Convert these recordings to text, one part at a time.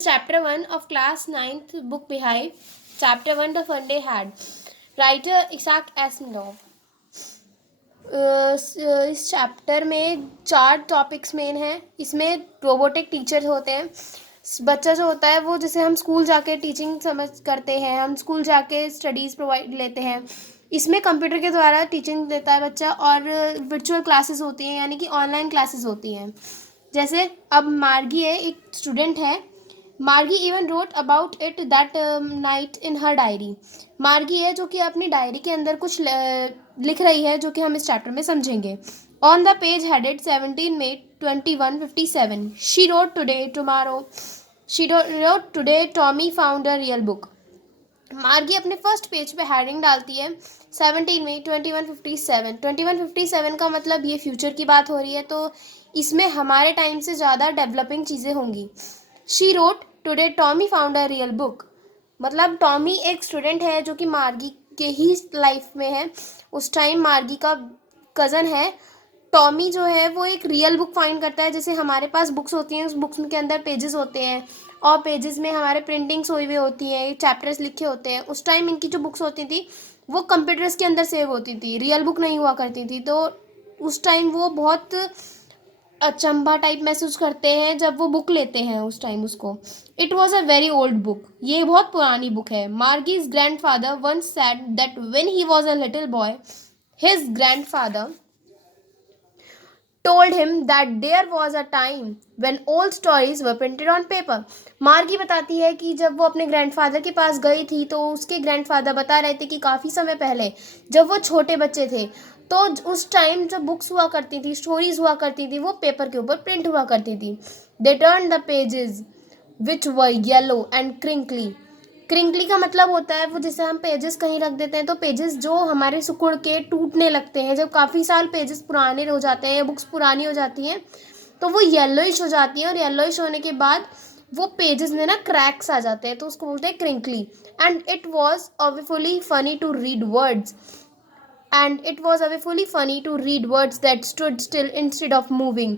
Chapter 1 of class 9th book Beehive. Chapter 1 The Fun Day Had. Writer Isaac Asimov. इस chapter में 4 topics main हैं. इसमें robotic teacher होते हैं. बच्चा जो होता है वो जैसे हम स्कूल जाके टीचिंग समझ करते हैं, हम स्कूल जाके स्टडीज़ प्रोवाइड लेते हैं. इसमें कंप्यूटर के द्वारा टीचिंग देता है बच्चा, और वर्चुअल क्लासेस होती हैं यानी कि ऑनलाइन क्लासेस होती हैं. जैसे अब मार्गी है, एक स्टूडेंट है. मार्गी even wrote about it that night in her diary. मार्गी है जो कि अपनी डायरी के अंदर कुछ लिख रही है, जो कि हम इस चैप्टर में समझेंगे. On the page headed 17 May 2157 she wrote today tomorrow she wrote today Tommy found a real book. मार्गी अपने फर्स्ट पेज पे हेडिंग डालती है 17 May 2157. 2157 का मतलब ये फ्यूचर की बात हो रही है, तो इसमें हमारे टाइम से ज़्यादा डेवलपिंग चीज़ें होंगी. She wrote today Tommy found a real book, मतलब टॉमी एक स्टूडेंट है जो कि मार्गी के ही लाइफ में है. उस टाइम मार्गी का कज़न है. टॉमी जो है वो एक रियल बुक फाइंड करता है. जैसे हमारे पास बुक्स होती हैं, उस बुक्स के अंदर पेजेस होते हैं और पेजेस में हमारे प्रिंटिंग्स हुई हुई होती हैं, चैप्टर्स लिखे होते हैं. उस टाइम इनकी जो बुक्स होती थी वो कंप्यूटर्स के अंदर सेव होती थी, रियल बुक नहीं हुआ करती थी. तो उस टाइम वो बहुत अचंभा टाइप महसूस करते हैं जब वो बुक लेते हैं उस टाइम उसको. It was a very old book, ये बहुत पुरानी बुक है. Margie's grandfather once said that when he was a little boy his grandfather told him that there was a time when old stories were printed on paper. मार्गी बताती है कि जब वो अपने ग्रैंडफादर के पास गई थी तो उसके ग्रैंडफादर बता रहे थे कि काफ़ी समय पहले जब वो छोटे बच्चे थे तो उस टाइम जब बुक्स हुआ करती थी, स्टोरीज हुआ करती थी, वो पेपर के ऊपर प्रिंट हुआ करती थी. They turn the pages which were yellow and crinkly. Crinkly का मतलब होता है वो जैसे हम पेजेस कहीं रख देते हैं तो पेजेस जो हमारे सिकुड़ के टूटने लगते हैं. जब काफ़ी साल पेजेस पुराने हो जाते हैं, बुक्स पुरानी हो जाती हैं, तो वो येलोइश हो जाती हैं, और येलोइश होने के बाद वो पेजेस में ना क्रैक्स आ जाते हैं, तो उसको बोलते हैं crinkly. And it was awfully funny to read words that stood still instead of moving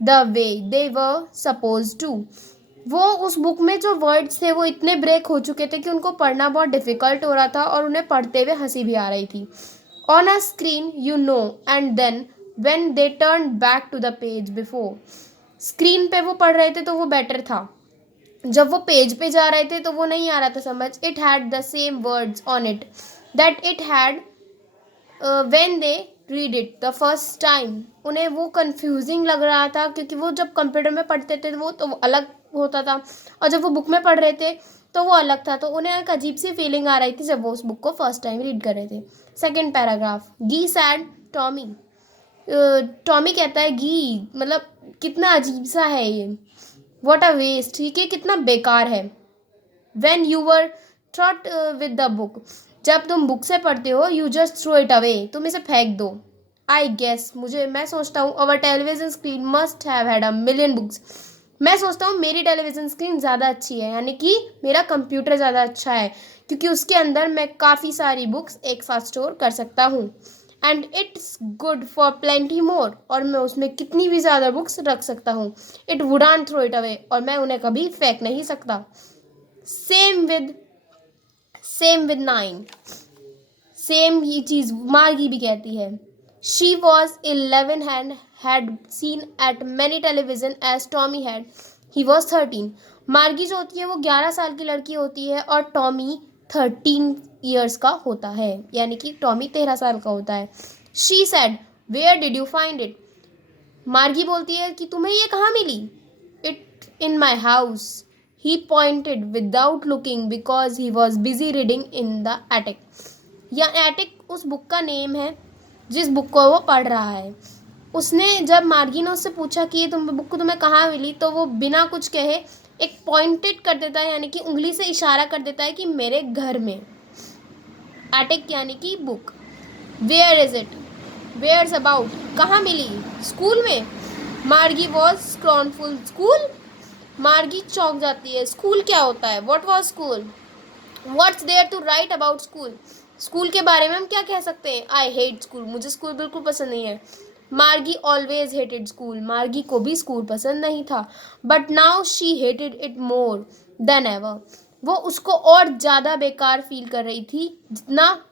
the way they were supposed to. वो उस बुक में जो वर्ड्स थे वो इतने ब्रेक हो चुके थे कि उनको पढ़ना बहुत डिफ़िकल्ट हो रहा था और उन्हें पढ़ते हुए हंसी भी आ रही थी. On a screen you know and then when they turn back to the page before. Screen पे वो पढ़ रहे थे तो वो बेटर था, जब वो पेज पे जा रहे थे तो वो नहीं आ रहा था समझ. It had the same words on it that it had when they read it the first time. उन्हें वो कंफ्यूजिंग लग रहा था क्योंकि वो जब कंप्यूटर में पढ़ते थे वो तो अलग होता था, और जब वो बुक में पढ़ रहे थे तो वो अलग था. तो उन्हें एक अजीब सी फीलिंग आ रही थी जब वो उस बुक को फर्स्ट टाइम रीड कर रहे थे. Second paragraph. गी सैड टॉमी. टॉमी कहता है गी मतलब कितना अजीब सा है ये. व्हाट अ वेस्ट, ठीक है, कितना बेकार है. When you were through with the book. जब तुम बुक से पढ़ते हो you just throw it away, तुम इसे फेंक दो. आई गेस, मैं सोचता हूँ our television screen must have had a million books. मैं सोचता हूँ मेरी टेलीविज़न स्क्रीन ज़्यादा अच्छी है, यानी कि मेरा कंप्यूटर ज़्यादा अच्छा है क्योंकि उसके अंदर मैं काफ़ी सारी बुक्स एक साथ स्टोर कर सकता हूँ. And it's good for plenty more, और मैं उसमें कितनी भी ज़्यादा बुक्स रख सकता हूँ. इट वुडांट थ्रो इट अवे, और मैं उन्हें कभी फेंक नहीं सकता. Same with 9. सेम ही चीज़ मार्गी भी कहती है. She was 11 and had seen at many television as Tommy had. He was 13. मार्गी जो होती है वो 11 साल की लड़की होती है और टॉमी 13 ईयर्स का होता है, यानी कि टॉमी 13 साल का होता है. She said, where did you find it? मार्गी बोलती है कि तुम्हें ये कहाँ मिली. It in my house. He pointed without looking because he was busy reading in the attic. या एटिक उस बुक का नेम है जिस बुक को वो पढ़ रहा है. उसने जब मार्गी ने उससे पूछा कि ये बुक तुम्हें कहाँ मिली, तो वो बिना कुछ कहे एक पॉइंटेड कर देता है, यानी कि उंगली से इशारा कर देता है कि मेरे घर में. एटिक यानी कि book. Where is it, whereabouts, कहाँ मिली, स्कूल में. मार्गी वॉज स्क्रॉनफुल. स्कूल. मार्गी चौंक जाती है. स्कूल क्या होता है. What was school. What's there to write about school. School के बारे में हम क्या कह सकते हैं. आई हेट स्कूल, मुझे स्कूल बिल्कुल पसंद नहीं है. मार्गी ऑलवेज हेटेड स्कूल. मार्गी को भी स्कूल पसंद नहीं था. But now she hated it more. Then ever. वो उसको और ज़्यादा बेकार फील कर रही थी जितना